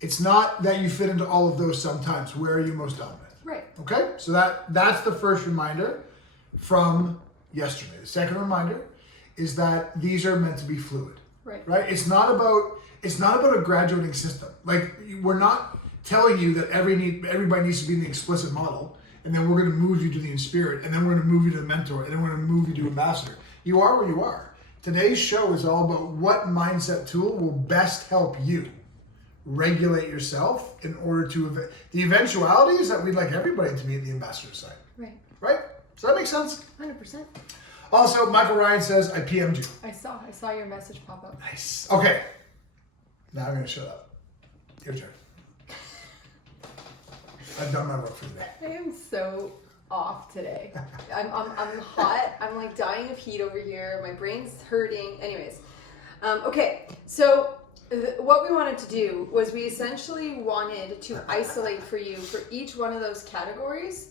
it's not that you fit into all of those sometimes. Where are you most dominant? Right. Okay, so that's the first reminder from yesterday. The second reminder is that these are meant to be fluid. Right? It's not about a graduating system. Like, we're not telling you that everybody needs to be in the explicit model, and then we're going to move you to the in-spirit, and then we're going to move you to the mentor, and then we're going to move you to ambassador. You are where you are. Today's show is all about what mindset tool will best help you regulate yourself in order to the eventuality is that we'd like everybody to be at the ambassador side. Right? Does that make sense? 100%. Also, Michael Ryan says, I PM'd you. I saw your message pop up. Nice. Okay. Now I'm going to shut up. Your turn. I've done my work for the day. I am so off today. I'm hot. I'm like dying of heat over here. My brain's hurting. Anyways. Okay. So what we wanted to do was we essentially wanted to isolate for you for each one of those categories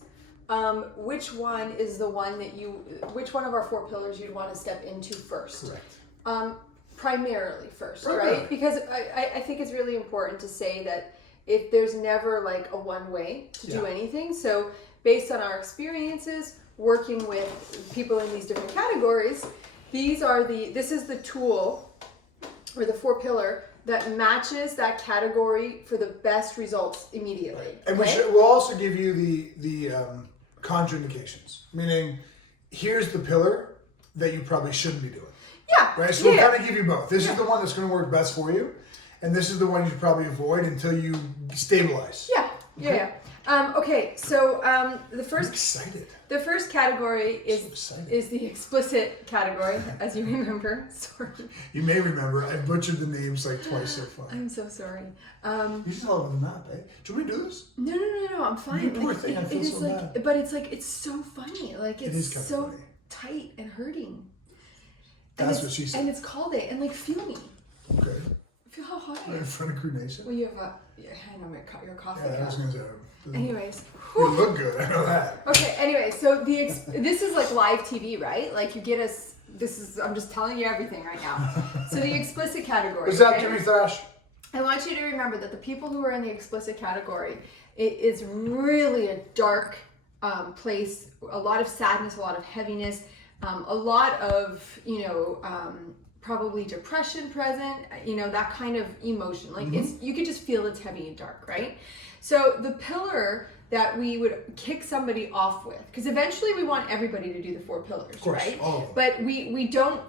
which one is the one that which one of our 4 pillars you'd want to step into first. Correct. Primarily first, right? Because I think it's really important to say that if there's never like a one way to do anything. So based on our experiences working with people in these different categories, this is the tool or the 4 pillar that matches that category for the best results immediately. And we'll also give you the contraindications, meaning here's the pillar that you probably shouldn't be doing. Yeah. Right? So we'll kind of give you both. This is the one that's going to work best for you, and this is the one you should probably avoid until you stabilize. Yeah. Okay? Okay, so the first. I'm excited. The first category is the explicit category, as you remember. Sorry. You may remember I butchered the names like twice so far. I'm so sorry. You just all over the map, eh? Do we do this? No, I'm fine. You poor thing, I feel so bad. But it's so funny. Like it's so funny. tight and hurting. That's what she said. And it's called it. And like, feel me. Okay. Feel how hot I Right in am. front of Crew Nation. Well, you have I know your coffee Yeah, I cup. was gonna say. Anyways. You look good. I know that. Okay. Anyway, so this is like live TV, right? Like you get us. I'm just telling you everything right now. So the explicit category. What's up, Jimmy Thrash? I want you to remember that the people who are in the explicit category, it is really a dark place. A lot of sadness, a lot of heaviness, a lot of probably depression present. That kind of emotion. Like you could just feel it's heavy and dark, right? So the pillar that we would kick somebody off with, because eventually we want everybody to do the 4 pillars, of course, right? all of them. But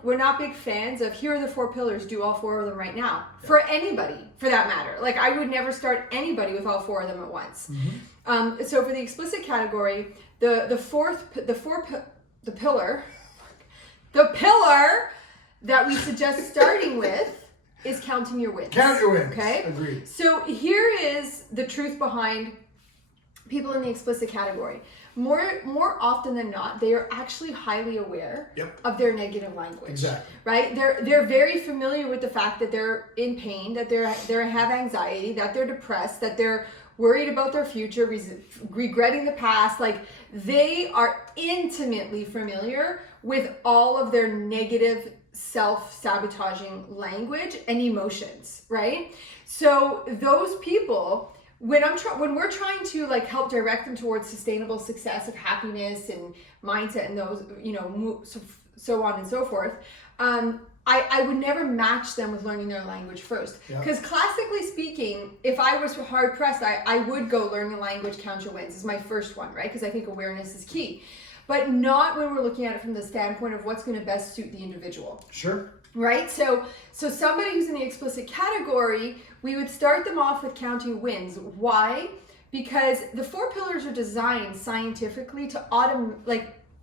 we're not big fans of here are the 4 pillars, do all 4 of them right now. Yeah. For anybody, for that matter. Like I would never start anybody with all 4 of them at once. So for the explicit category, the pillar that we suggest starting with is counting your wins. Count your wins. Okay? Agreed. So here is the truth behind people in the explicit category. More often than not, they are actually highly aware of their negative language. Exactly. Right? They're very familiar with the fact that they're in pain, that they have anxiety, that they're depressed, that they're worried about their future, regretting the past. Like they are intimately familiar with all of their negative self-sabotaging language and emotions, right? So those people, when we're trying to like help direct them towards sustainable success of happiness and mindset and those, so on and so forth, I would never match them with learning their language first. Because classically speaking, if I was hard pressed, I would go learn the language, count your wins is my first one, right? Because I think awareness is key. But not when we're looking at it from the standpoint of what's going to best suit the individual. Sure. Right? So somebody who's in the explicit category, we would start them off with counting wins. Why? Because the 4 pillars are designed scientifically to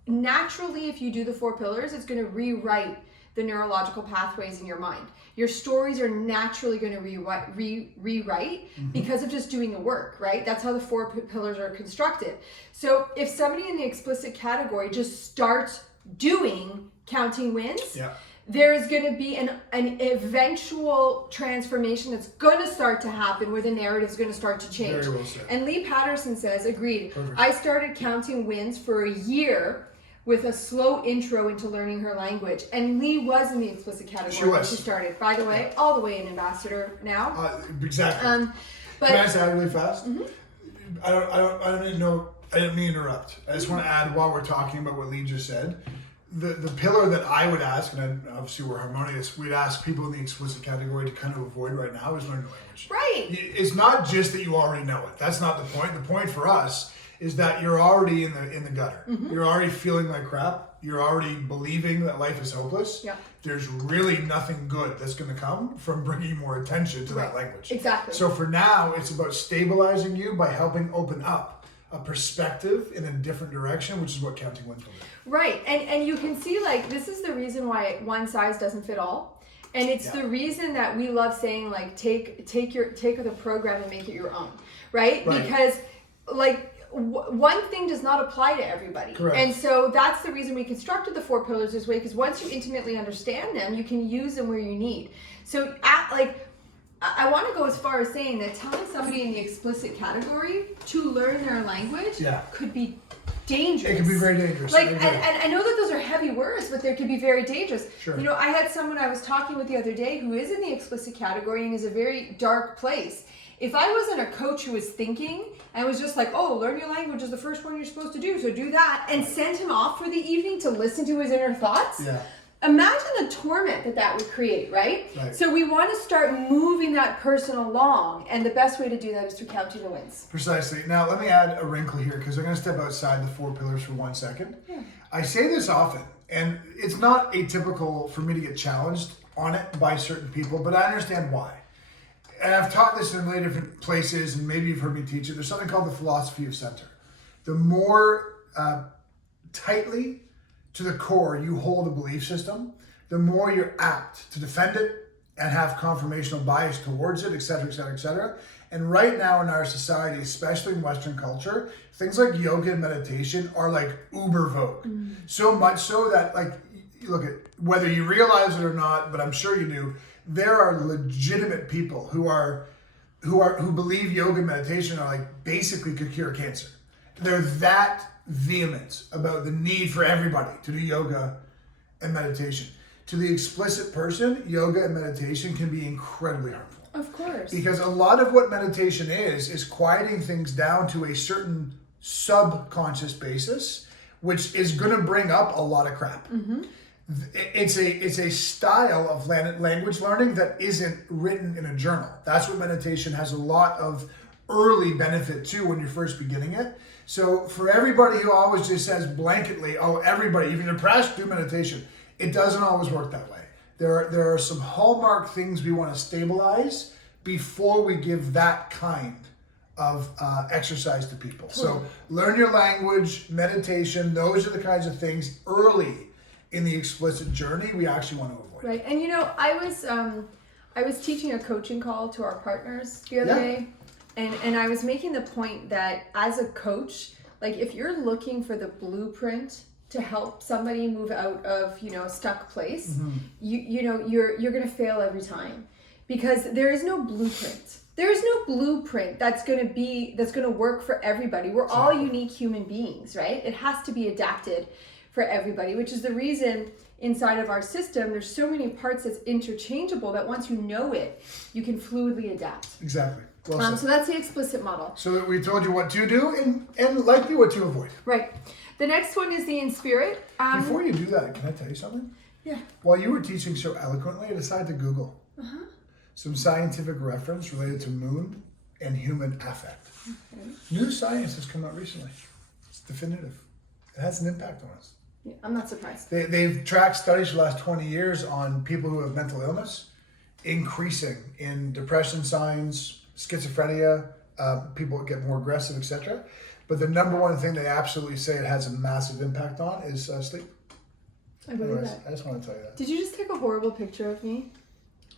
naturally, if you do the 4 pillars, it's going to rewrite the neurological pathways in your mind. Your stories are naturally going to rewrite because of just doing the work, right? That's how the 4 pillars are constructed. So if somebody in the explicit category just starts doing counting wins, there's going to be an eventual transformation that's going to start to happen where the narrative is going to start to change. Very well said. And Lee Patterson says, agreed, Perfect. I started counting wins for a year with a slow intro into learning her language. And Lee was in the explicit category when she started. By the way, all the way an ambassador now. Exactly. But can I just add really fast? Mm-hmm. I didn't mean to interrupt. I just want to add while we're talking about what Lee just said. The pillar that I would ask, and obviously we're harmonious, we'd ask people in the explicit category to kind of avoid right now is learn the language. Right. It's not just that you already know it. That's not the point. The point for us is that you're already in the gutter. Mm-hmm. You're already feeling like crap. You're already believing that life is hopeless. Yeah. There's really nothing good that's going to come from bringing more attention to that language. Exactly. So for now, it's about stabilizing you by helping open up a perspective in a different direction, which is what Counting Wins will do. Right, and you can see, like, this is the reason why one size doesn't fit all, and it's the reason that we love saying, like, take the program and make it your own, right? Because, like, one thing does not apply to everybody. Correct. And so that's the reason we constructed the 4 pillars this way, because once you intimately understand them, you can use them where you need. So, I want to go as far as saying that telling somebody in the explicit category to learn their language could be dangerous. It could be very dangerous. Like, and I know that those are heavy words, but they could be very dangerous. Sure. You know, I had someone I was talking with the other day who is in the explicit category and is a very dark place. If I wasn't a coach who was thinking and was just like, oh, learn your language is the first one you're supposed to do, so do that, and sent him off for the evening to listen to his inner thoughts. Yeah. Imagine the torment that would create, right? So we want to start moving that person along, and the best way to do that is through counting the wins. Precisely. Now, let me add a wrinkle here, because I'm going to step outside the 4 pillars for 1 second. Yeah. I say this often, and it's not atypical for me to get challenged on it by certain people, but I understand why. And I've taught this in many different places, and maybe you've heard me teach it. There's something called the philosophy of center. The more tightly to the core you hold a belief system, the more you're apt to defend it and have confirmational bias towards it, et cetera, et cetera, et cetera. And right now in our society, especially in Western culture, things like yoga and meditation are like uber vogue. So much so that, like, look at whether you realize it or not, but I'm sure you do, there are legitimate people who believe yoga and meditation are like basically could cure cancer. They're that vehement about the need for everybody to do yoga and meditation. To the explicit person, yoga and meditation can be incredibly harmful. Of course. Because a lot of what meditation is quieting things down to a certain subconscious basis, which is going to bring up a lot of crap. Mm-hmm. It's a style of language learning that isn't written in a journal. That's what meditation has a lot of early benefit to when you're first beginning it. So for everybody who always just says blanketly, oh, everybody, even depressed, do meditation. It doesn't always work that way. There are some hallmark things we want to stabilize before we give that kind of exercise to people. So learn your language, meditation, those are the kinds of things early in the explicit journey we actually want to avoid. Right, and you know, I was teaching a coaching call to our partners the other day. And I was making the point that as a coach, like if you're looking for the blueprint to help somebody move out of, you know, a stuck place, you're going to fail every time, because there is no blueprint. There is no blueprint that's going to work for everybody. We're all unique human beings, right? It has to be adapted for everybody, which is the reason inside of our system there's so many parts that's interchangeable that once you know it, you can fluidly adapt. Exactly. Well so that's the explicit model. So we told you what to do and likely what to avoid. Right. The next one is the in spirit. Before you do that, can I tell you something? Yeah. While you were teaching so eloquently, I decided to Google some scientific reference related to moon and human affect. Okay. New science has come out recently. It's definitive. It has an impact on us. Yeah, I'm not surprised. They've tracked studies for the last 20 years on people who have mental illness, increasing in depression signs, schizophrenia, people get more aggressive, etc. But the number one thing they absolutely say it has a massive impact on is sleep. I believe that. I just want to tell you that. Did you just take a horrible picture of me?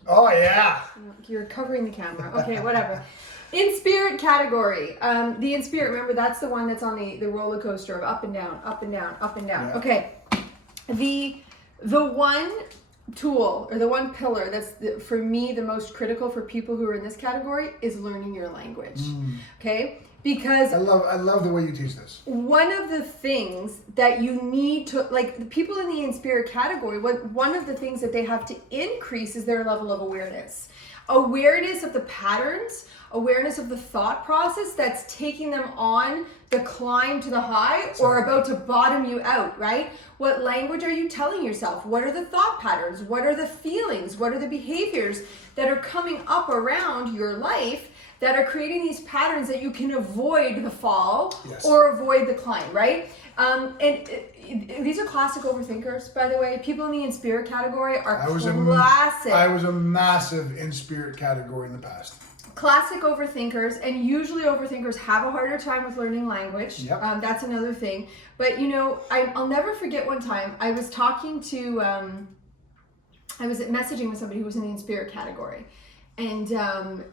Oh, yeah. You're covering the camera. Okay, whatever. In spirit category. The in spirit, remember, that's the one that's on the roller coaster of up and down, up and down, up and down. Yeah. Okay. The one tool or the one pillar that's for me the most critical for people who are in this category is learning your language. Okay? Because I love the way you teach this. One of the things that you need to, like the people in the in spirit category, one of the things that they have to increase is their level of awareness. Awareness of the patterns, awareness of the thought process that's taking them on the climb to the high or about to bottom you out, right? What language are you telling yourself? What are the thought patterns? What are the feelings? What are the behaviors that are coming up around your life that are creating these patterns that you can avoid the fall or avoid the climb, right? These are classic overthinkers, by the way. People in the in spirit category are classic. I was a massive in spirit category in the past. Classic overthinkers, and usually overthinkers have a harder time with learning language. Yep. That's another thing. But you know, I'll never forget one time I was talking to, I was messaging with somebody who was in the in spirit category, and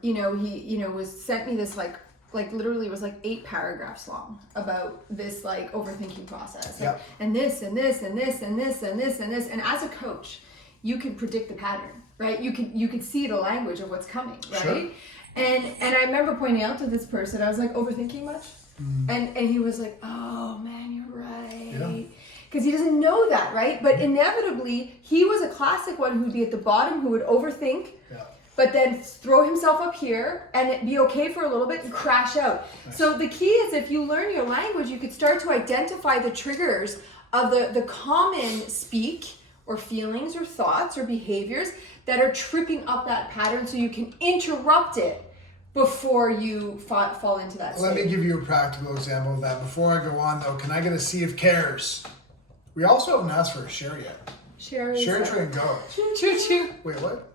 you know, he was sent me this like literally it was like 8 paragraphs long about this like overthinking process, like, and this and this and this and this and this and this, and as a coach, you can predict the pattern, right? You could see the language of what's coming, right? Sure. And I remember pointing out to this person, I was like, overthinking much? And he was like, oh man, you're right. Because he doesn't know that, right? But inevitably, he was a classic one who'd be at the bottom, who would overthink, but then throw himself up here and it be okay for a little bit and crash out. Nice. So the key is if you learn your language, you could start to identify the triggers of the common speak or feelings or thoughts or behaviors that are tripping up that pattern so you can interrupt it before you fall into that state. Let me give you a practical example of that. Before I go on though, can I get a sea of cares? We also haven't asked for a share yet. Share train go. Choo-choo. Wait, what?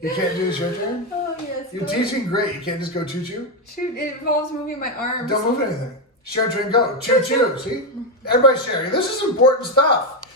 You can't do the share train? Oh yes. You're teaching great. You can't just go choo-choo? Shoot, it involves moving my arms. Don't move anything. Share train go. Choo-choo. See? Everybody sharing. This is important stuff.